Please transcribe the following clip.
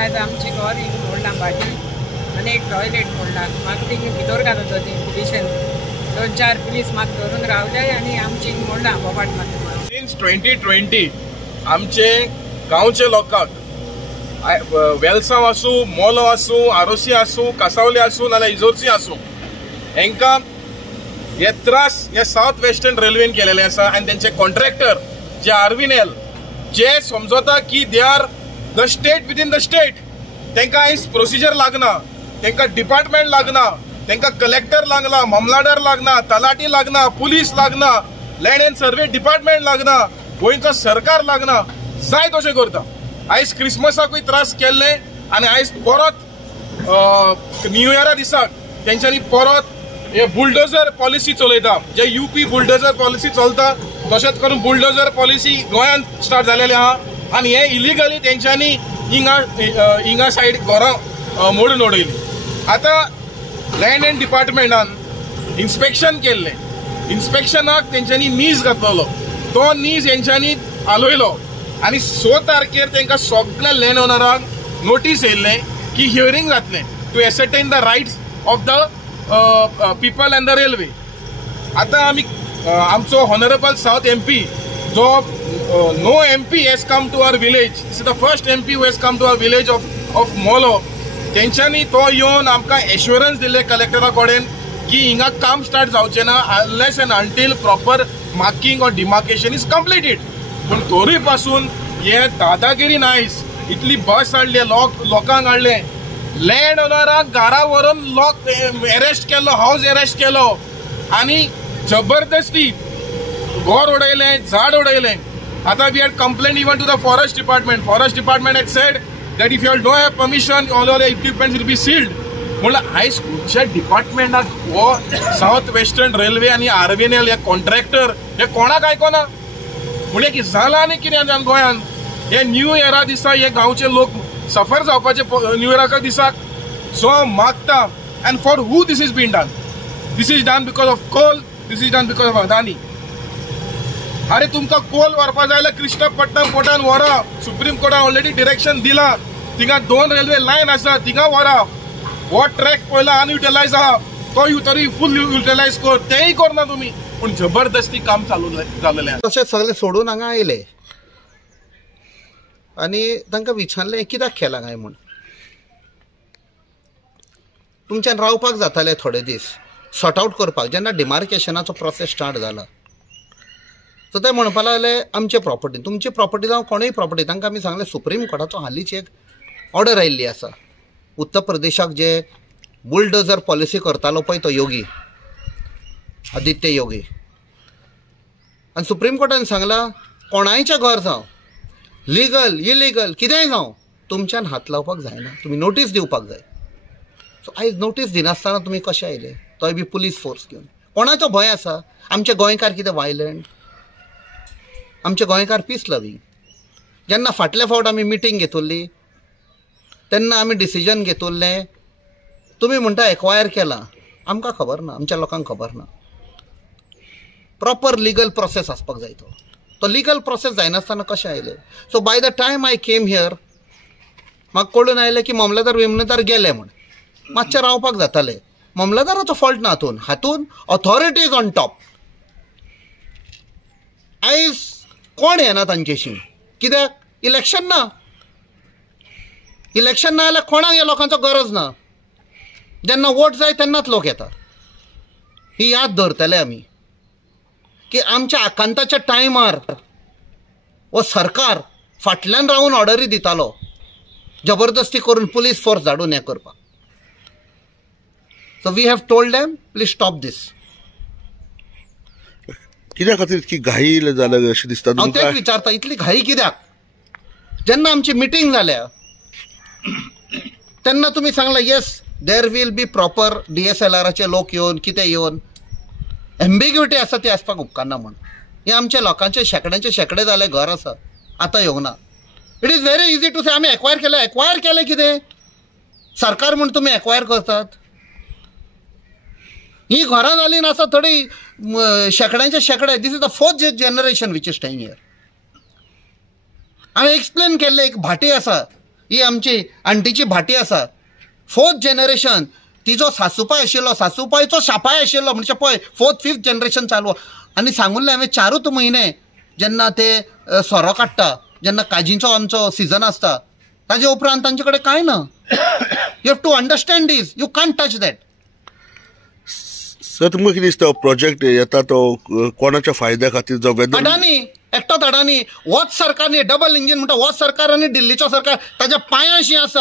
आज आमची घर हिंग मोडला भाजी आनी एक टॉयलेट मोडला. म्हाका थिंग भितर घालून पुलिशेन 2-4 पुलीस म्हाका धरून रावले आनी आमची मोडला बोबाट मारून. सिन्स 2020 आमचे गांवचे लोकांक वेलसांव आसूं, मोलो आसूं, आरोसी आसूं, कासावली आसूं नाल्यार इजोर्सी आसूं, हेंकां हे त्रास हे साउथ वेस्टर्न रेल्वेन केलेले आसा. आनी तेंचे कॉन्ट्रॅक्टर जे आरव्हीएनएल जे समजता की they are the state within the state, तेंकां आयज प्रोसिजर लागना, तेंकां डिपार्टमेंट लागना, तेंकां कलेक्टर लागना, मामलादार लागना, तलाटी लागना, पुलीस लागना, लँड एंड सर्वे डिपार्टमेंट लागना, गोंयचो सरकार लागना, जाय तशें करता. आयज क्रिसमसाकूय त्रास केल्ले आनी आयज परत न्यू इयरा दिसाक तेंच्यांनी परत हे बुलडोजर पॉलिसी चलयता. जे यूपी बुलडोजर पॉलिसी चलता तशेंच करून बुलडोजर पॉलिसी गोंयांत स्टार्ट जालेली आहा आनी हे इलिगली तेंच्यांनी हिंगा सायड घरां मोडून उडयली. आतां लँड एंड डिपार्टमेंटान इन्स्पेक्शन केल्लें, इन्स्पेक्शनाक तेंच्यांनी नीज घातलेलो, तो नीज हेंच्यांनी आलोयलो आनी 6 तारखेर तेंकां सगळ्या लँड ओनरांक नोटीस येयल्लें की हियरिंग जातलें to ascertain the rights of the people and the railway. आतां आमी आमचो हॉनरेबल साउथ MP जो no MP has come to our village, this is the first MP who has come to our village of Mollem, तेंच्यांनी तो येवन आमकां assurance दिले कलेक्टरा कडेन की हिंगा काम स्टार्ट जावचें ना unless and until proper marking और डिमार्केशन इज कंप्लीटेड. पूण तोरी पासून हे दादागिरी नायस, इतली बस हाडले, लोकांक हाडले, लँड ओनराक घरा व्हरून लोक अरेस्ट केलो, हाऊस अरेस्ट केलो आनी जबरदस्ती घर उडयलें, झाड उडयलें. आतां we had complaint even to the forest department. Forest department had said that if you don't have permission all the equipments will be sealed. म्हणल्यार आयज खंयच्या डिपार्टमेंटाक हो साउथ वेस्टर्न रेल्वे आनी आरव्हीएनएल हे कॉन्ट्रॅक्टर हे कोणाक आयकना. म्हणजे की जाला आनी कितें गोंयान हे न्यू इयरा दिसा हे गांवचे लोक सफर जावपाचे न्यू इयराच्या दिसाक. सो मागता and for who this is been done? This is done because of coal, this is done because of Adani. अरे तुमकां कोल व्हरपा जाय जाल्यार कृष्णपट्टणम पोर्टान व्हरा, सुप्रीम कोर्टान ऑलरेडी डिरेक्शन दिला, थिंगा 2 रेल्वे लायन आसा थिंगा व्हरा. हो ट्रॅक पयला अनयुटिलायज आहा तो तरी फुल युटिलायज कर, तेंय करना तुमी. पूण जबरदस्ती काम चालू जालेलें. तशें सगळे सोडून हांगा आयले आनी तांकां विचारलें कित्याक केलां काय म्हूण. तुमच्यान रावपाक जातालें थोडे दीस सॉर्ट आउट करपाक. जेन्ना डिमार्केशनाचो प्रोसेस स्टार्ट जाला सो ते म्हणपाक लागले आमचे प्रॉपर्टी, तुमची प्रॉपर्टी जावं कोणूय प्रॉपर्टी. तांकां आमी सांगलें सुप्रीम कोर्टाचो हालींची एक ऑर्डर आयिल्ली आसा. उत्तर प्रदेशाक जे बुलडोजर पॉलिसी करतालो पळय तो योगी आदित्य योगी, आनी सुप्रीम कोर्टान सांगलां कोणायचें घर जावं लिगल इलिगल कितेंय जावं तुमच्यान हात लावपाक जायना, तुमी नोटीस दिवपाक जाय. सो आयज नोटीस दिनासतना तुमी कशे आयले, तोय बी पुलीस फोर्स घेवन? कोणाचो भंय आसा? आमचे गोंयकार कितें वायलंट? आमचे गोंयकार पीस लवींग. जेन्ना फाटल्या फावट आमी मिटींग घेतिल्ली तेन्ना आमी डिसिजन घेतिल्लें तुमी म्हणटा एक्वायर केलां, आमकां खबर ना, आमच्या लोकांक खबर ना. प्रॉपर लिगल प्रोसेस आसपाक जाय. तो लिगल प्रोसेस जायनासतना कशें आयले? So by the time I came here म्हाका कळून आयलें की मामलेदार गेले म्हूण. मातशें रावपाक जातालें. मामलेदाराचो फॉल्ट ना हातून ऑथॉरिटीज ऑन टॉप. आयज कोण येना तांचेशी? कित्याक? इलेक्शन ना. इलेक्शन ना जाल्यार कोणाक ह्या लोकांचो गरज ना. जेन्ना वोट जाय तेन्नाच लोक येता. ही याद धरतले आमी की आमच्या आकांताच्या टायमार हो सरकार फाटल्यान रावन ऑर्डरी दितालो जबरदस्ती करून पुलीस फोर्स धाडून हें करपाक. So we have told them please stop this. कित्या खातीर इतकी घाई जाल्या अशें दिसता? हांव तेच विचारता इतली घाई कित्याक? जेन्ना आमची मिटींग जाल्या तेन्ना तुमी सांगलां yes there will be proper DSLRचे लोक येवन कितें येवन. एम्बिग्युटी आसा ती आसपाक उपकारना म्हूण. हे आमच्या लोकांचे शेकडे जाले घर आसा आतां येवंक ना. It is very easy to say आमी एक्वायर केलें कितें? सरकार म्हूण तुमी एक्वायर करतात. ही घरां जाली नासा थोडी शेकडे. This is the 4th generation which is staying here. हांवें एक्सप्लेन केल्लें एक भाटी आसा ही आमची आंटीची भाटी आसा 4th जनरेशन तिजो सासूपाय आशिल्लो सासूपायचो शापाय आशिल्लो म्हणजे पळय 4th 5th जनरेशन चालू आनी सांगुल्लें हांवें 4च म्हयने जेन्ना ते सोरो काडटा जेन्ना काजींचो आमचो सिजन आसता ताजे उपरांत तांचे कडेन कांय ना you have to understand this you can't touch that sir तुमकां कितें दिसता प्रोजेक्ट येता तो कोणाच्या फायद्या खातीर जो वेदर अडानी एकटोच अडानी होच सरकार न्ही डबल इंजीन म्हणटा होच सरकार आनी दिल्लीचो सरकार ताच्या पांयाशी आसा